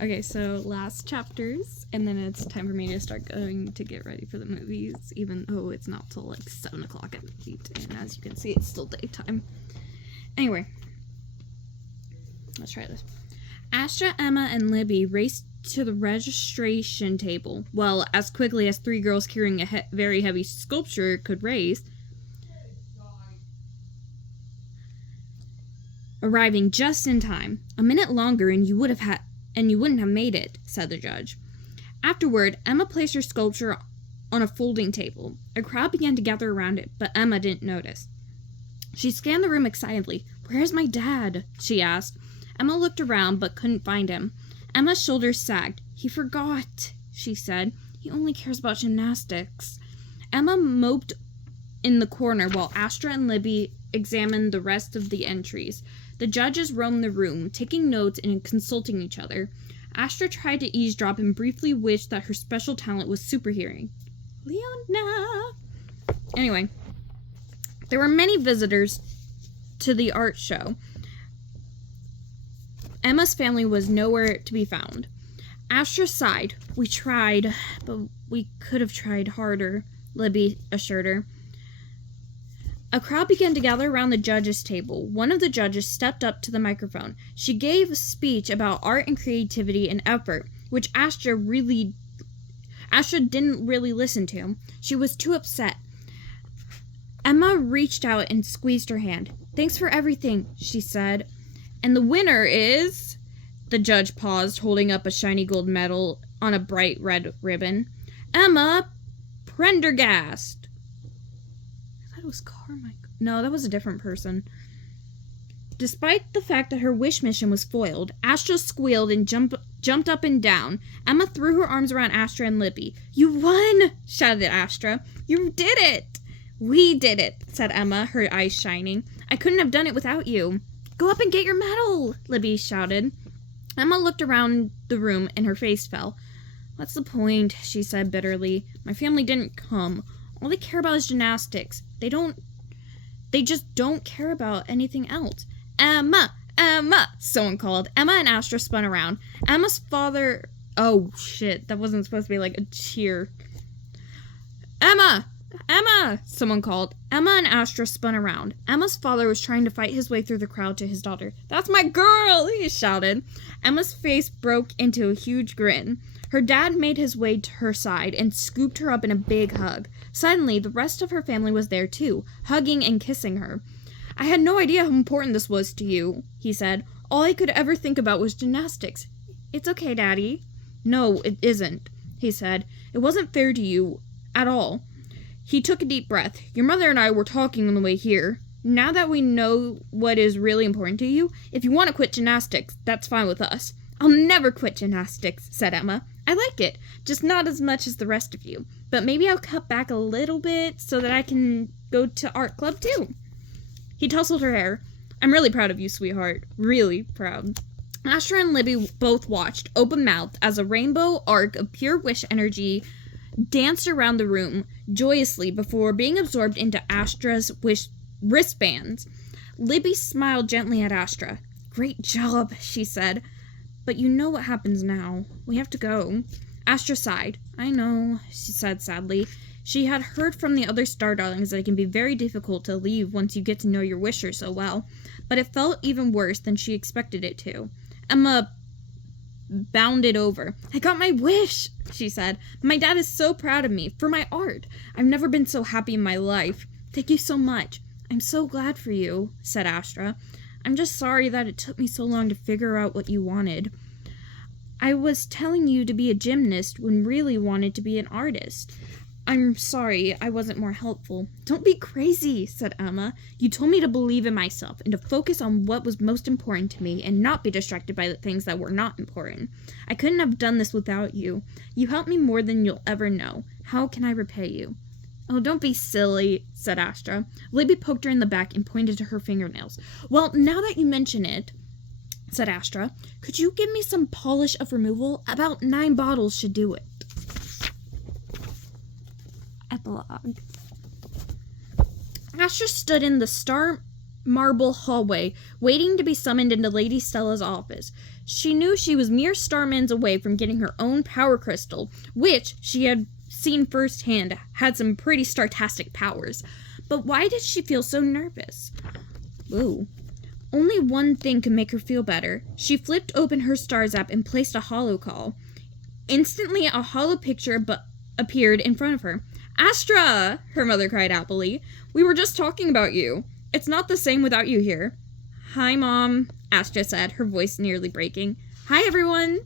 Okay, so last chapters, and then it's time for me to start going to get ready for the movies, even though it's not till like 7 o'clock at night, and as you can see, it's still daytime. Anyway, let's try this. Astra, Emma, and Libby raced to the registration table. Well, as quickly as 3 girls carrying a very heavy sculpture could race, arriving just in time. A minute longer and you wouldn't have made it, said the judge. Afterward, Emma placed her sculpture on a folding table. A crowd began to gather around it, but Emma didn't notice. She scanned the room excitedly. "Where's my dad?" she asked. Emma looked around but couldn't find him. Emma's shoulders sagged. "He forgot," she said. "He only cares about gymnastics." Emma moped in the corner while Astra and Libby examined the rest of the entries. The judges roamed the room, taking notes and consulting each other. Astra tried to eavesdrop and briefly wished that her special talent was superhearing. Leona! Anyway, there were many visitors to the art show. Emma's family was nowhere to be found. Astra sighed. "We tried, but we could have tried harder," Libby assured her. A crowd began to gather around the judges' table. One of the judges stepped up to the microphone. She gave a speech about art and creativity and effort, which Astra didn't really listen to. She was too upset. Emma reached out and squeezed her hand. "Thanks for everything," she said. "And the winner is..." The judge paused, holding up a shiny gold medal on a bright red ribbon. "Emma Prendergast." I thought it was Carmichael. No, that was a different person. Despite the fact that her wish mission was foiled, Astra squealed and jumped up and down. Emma threw her arms around Astra and Libby. "You won!" shouted Astra. "You did it!" "We did it," said Emma, her eyes shining. "I couldn't have done it without you." "Go up and get your medal!" Libby shouted. Emma looked around the room and her face fell. "What's the point?" she said bitterly. "My family didn't come. All they care about is gymnastics. They just don't care about anything else." "Emma! Emma!" someone called. Emma and Astra spun around. Emma's father... Oh, shit. That wasn't supposed to be like a cheer. "Emma! Emma!" someone called. Emma and Astra spun around. Emma's father was trying to fight his way through the crowd to his daughter. "That's my girl!" he shouted. Emma's face broke into a huge grin. Her dad made his way to her side and scooped her up in a big hug. Suddenly, the rest of her family was there too, hugging and kissing her. "I had no idea how important this was to you," he said. "All I could ever think about was gymnastics." "It's okay, Daddy." "No, it isn't," he said. "It wasn't fair to you at all." He took a deep breath. "Your mother and I were talking on the way here. Now that we know what is really important to you, if you want to quit gymnastics, that's fine with us." "I'll never quit gymnastics," said Emma. "I like it, just not as much as the rest of you. But maybe I'll cut back a little bit so that I can go to art club too." He tousled her hair. "I'm really proud of you, sweetheart. Really proud." Astra and Libby both watched, open-mouthed, as a rainbow arc of pure wish energy danced around the room joyously before being absorbed into Astra's wristbands. Libby smiled gently at Astra. "Great job," she said. "But you know what happens now. We have to go." Astra sighed. "I know," she said sadly. She had heard from the other Star Darlings that it can be very difficult to leave once you get to know your wisher so well, but it felt even worse than she expected it to. Emma bounded over. "I got my wish," she said. "My dad is so proud of me for my art. I've never been so happy in my life. Thank you so much." "I'm so glad for you," said Astra. "I'm just sorry that it took me so long to figure out what you wanted. I was telling you to be a gymnast when really wanted to be an artist. I'm sorry I wasn't more helpful." "Don't be crazy," said Emma. "You told me to believe in myself and to focus on what was most important to me and not be distracted by the things that were not important. I couldn't have done this without you. You helped me more than you'll ever know. How can I repay you?" "Oh, don't be silly," said Astra. Libby poked her in the back and pointed to her fingernails. "Well, now that you mention it," said Astra, "could you give me some polish of removal? About 9 bottles should do it." Epilogue. Astra stood in the star marble hallway, waiting to be summoned into Lady Stella's office. She knew she was mere star minutes away from getting her own power crystal, which she had seen firsthand had some pretty startastic powers. But why did she feel so nervous? Ooh. Only one thing could make her feel better. She flipped open her Stars app and placed a holo call. Instantly, a holo picture appeared in front of her. "Astra!" her mother cried happily. "We were just talking about you. It's not the same without you here." "Hi, Mom," Astra said, her voice nearly breaking. "Hi, everyone."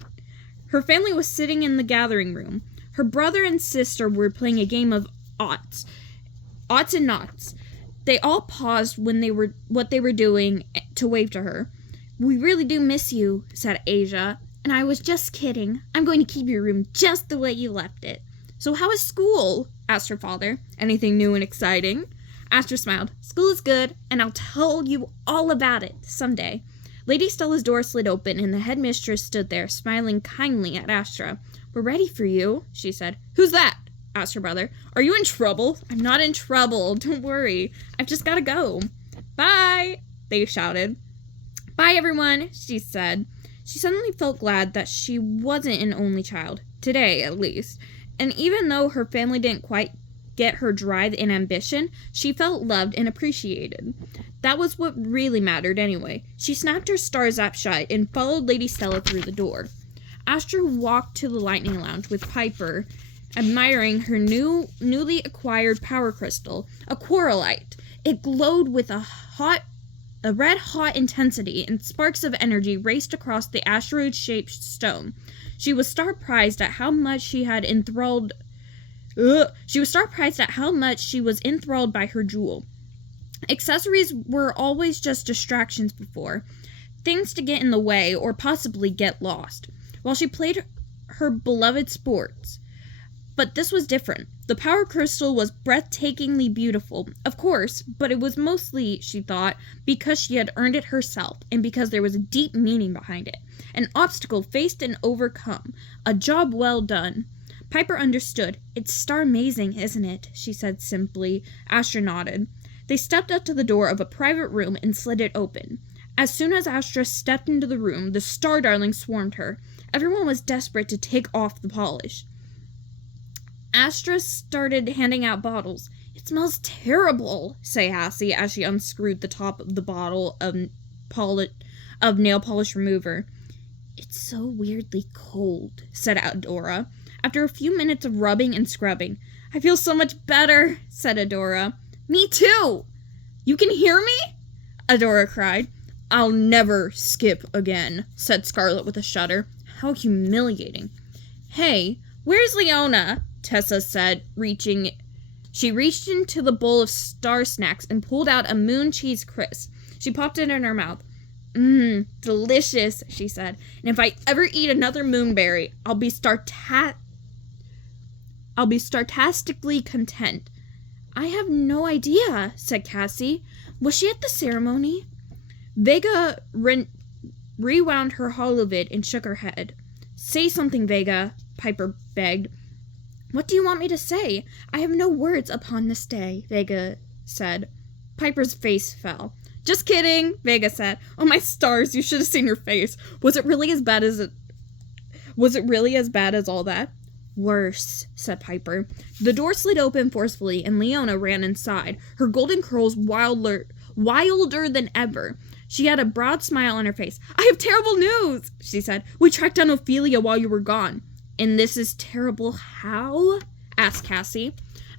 Her family was sitting in the gathering room. Her brother and sister were playing a game of oughts and knots. They all paused what they were doing to wave to her. "We really do miss you," said Asia. "And I was just kidding. I'm going to keep your room just the way you left it." "So how is school?" asked her father. "Anything new and exciting?" Astra smiled. "School is good, and I'll tell you all about it someday." Lady Stella's door slid open, and the headmistress stood there, smiling kindly at Astra. "We're ready for you," she said. "Who's that?" asked her brother. "Are you in trouble?" "I'm not in trouble. Don't worry. I've just got to go." "Bye," they shouted. "Bye, everyone," she said. She suddenly felt glad that she wasn't an only child. Today, at least. And even though her family didn't quite get her drive and ambition, she felt loved and appreciated. That was what really mattered anyway. She snapped her Stars app shut and followed Lady Stella through the door. Astra walked to the Lightning Lounge with Piper, admiring her newly acquired power crystal, a Quarrelite. It glowed with a red-hot intensity, and sparks of energy raced across the asteroid-shaped stone. She was surprised at how much she was enthralled by her jewel. Accessories were always just distractions before, things to get in the way or possibly get lost, while she played her beloved sports. But this was different. The power crystal was breathtakingly beautiful, of course, but it was mostly, she thought, because she had earned it herself, and because there was a deep meaning behind it. An obstacle faced and overcome. A job well done. Piper understood. "It's star-amazing, isn't it?" she said simply. Astra nodded. They stepped up to the door of a private room and slid it open. As soon as Astra stepped into the room, the star darlings swarmed her. Everyone was desperate to take off the polish. Astra started handing out bottles. "It smells terrible," said Cassie as she unscrewed the top of the bottle of nail polish remover. "It's so weirdly cold," said Adora. After a few minutes of rubbing and scrubbing, "I feel so much better," said Adora. "Me too!" "You can hear me?" Adora cried. "I'll never skip again," said Scarlet with a shudder. How humiliating. "Hey, where's Leona?" Tessa said, She reached into the bowl of star snacks and pulled out a moon cheese crisp. She popped it in her mouth. Delicious," she said. "And if I ever eat another moonberry, I'll be startastically content." "I have no idea," said Cassie. "Was she at the ceremony?" Vega rewound her holovid and shook her head. "Say something, Vega," Piper begged. "What do you want me to say? I have no words upon this day," Vega said. Piper's face fell. "Just kidding," Vega said. "Oh, my stars, you should have seen her face. Was it really as bad as all that?" "Worse," said Piper. The door slid open forcefully, and Leona ran inside, her golden curls wilder than ever. She had a broad smile on her face. "I have terrible news," she said. "We tracked down Ophelia while you were gone." "And this is terrible how?" asked Cassie.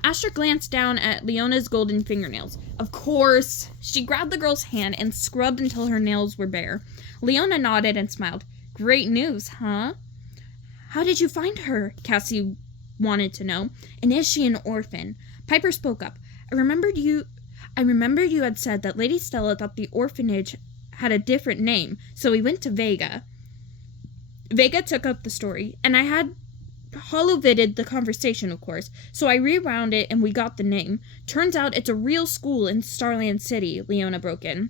Astra glanced down at Leona's golden fingernails. "Of course." She grabbed the girl's hand and scrubbed until her nails were bare. Leona nodded and smiled. "Great news, huh?" "How did you find her?" Cassie wanted to know. "And is she an orphan?" Piper spoke up. I remembered you had said that Lady Stella thought the orphanage had a different name, so we went to Vega." Vega took up the story, and I had holovided the conversation, of course, so I rewound it and we got the name. "Turns out it's a real school in Starland City," Leona broke in.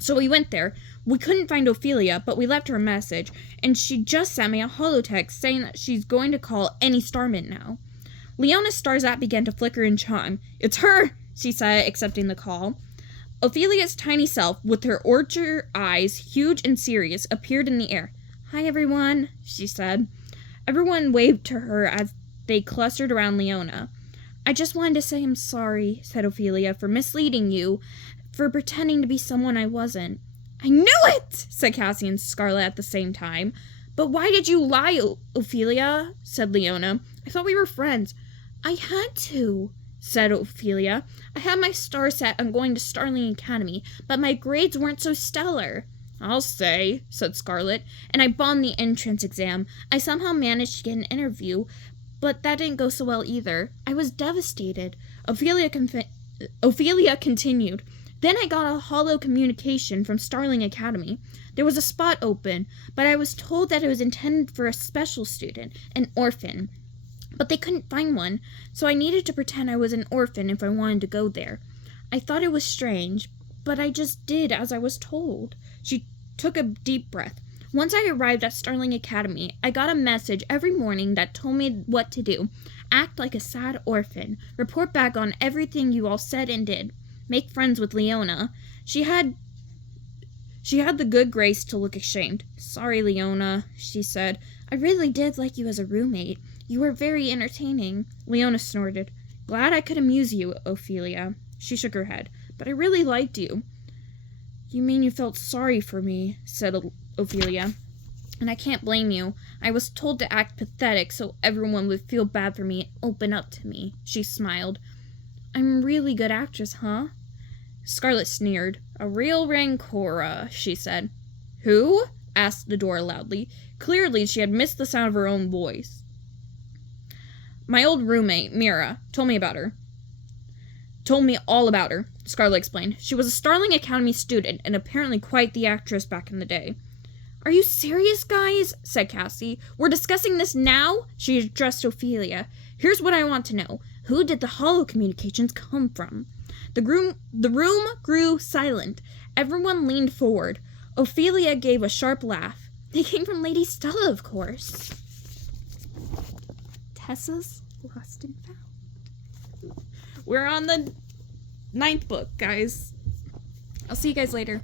"So we went there. We couldn't find Ophelia, but we left her a message, and she just sent me a holotext saying that she's going to call any Starman now." Leona's Stars app began to flicker and chime. "It's her," she said, accepting the call. Ophelia's tiny self, with her orchard eyes, huge and serious, appeared in the air. "Hi, everyone," she said. Everyone waved to her as they clustered around Leona. "I just wanted to say I'm sorry," said Ophelia, "for misleading you, for pretending to be someone I wasn't." "I knew it!" said Cassie and Scarlet at the same time. "But why did you lie, Ophelia?" said Leona. "I thought we were friends." "I had to," said Ophelia. "I had my star set on going to Starling Academy, but my grades weren't so stellar." "I'll say," said Scarlet, "and I bombed the entrance exam. I somehow managed to get an interview, but that didn't go so well either. I was devastated." Ophelia continued. "Then I got a holo communication from Starling Academy. There was a spot open, but I was told that it was intended for a special student, an orphan. But they couldn't find one, so I needed to pretend I was an orphan if I wanted to go there. I thought it was strange, but I just did as I was told." She took a deep breath. "Once I arrived at Starling Academy, I got a message every morning that told me what to do. Act like a sad orphan. Report back on everything you all said and did. Make friends with Leona." She had the good grace to look ashamed. "Sorry, Leona," she said. "I really did like you as a roommate. You were very entertaining." Leona snorted. "Glad I could amuse you, Ophelia." She shook her head. "But I really liked you." "You mean you felt sorry for me," said Ophelia. "And I can't blame you. I was told to act pathetic so everyone would feel bad for me and open up to me." She smiled. "I'm a really good actress, huh?" Scarlet sneered. "A real Rancora," she said. "Who?" asked the door loudly. Clearly she had missed the sound of her own voice. "My old roommate, Mira, told me all about her," Scarlet explained. "She was a Starling Academy student and apparently quite the actress back in the day." "Are you serious, guys?" said Cassie. "We're discussing this now?" She addressed Ophelia. "Here's what I want to know. Who did the holo communications come from?" The room grew silent. Everyone leaned forward. Ophelia gave a sharp laugh. "They came from Lady Stella, of course." Tessa's Lost and Found. We're on the 9th book, guys. I'll see you guys later.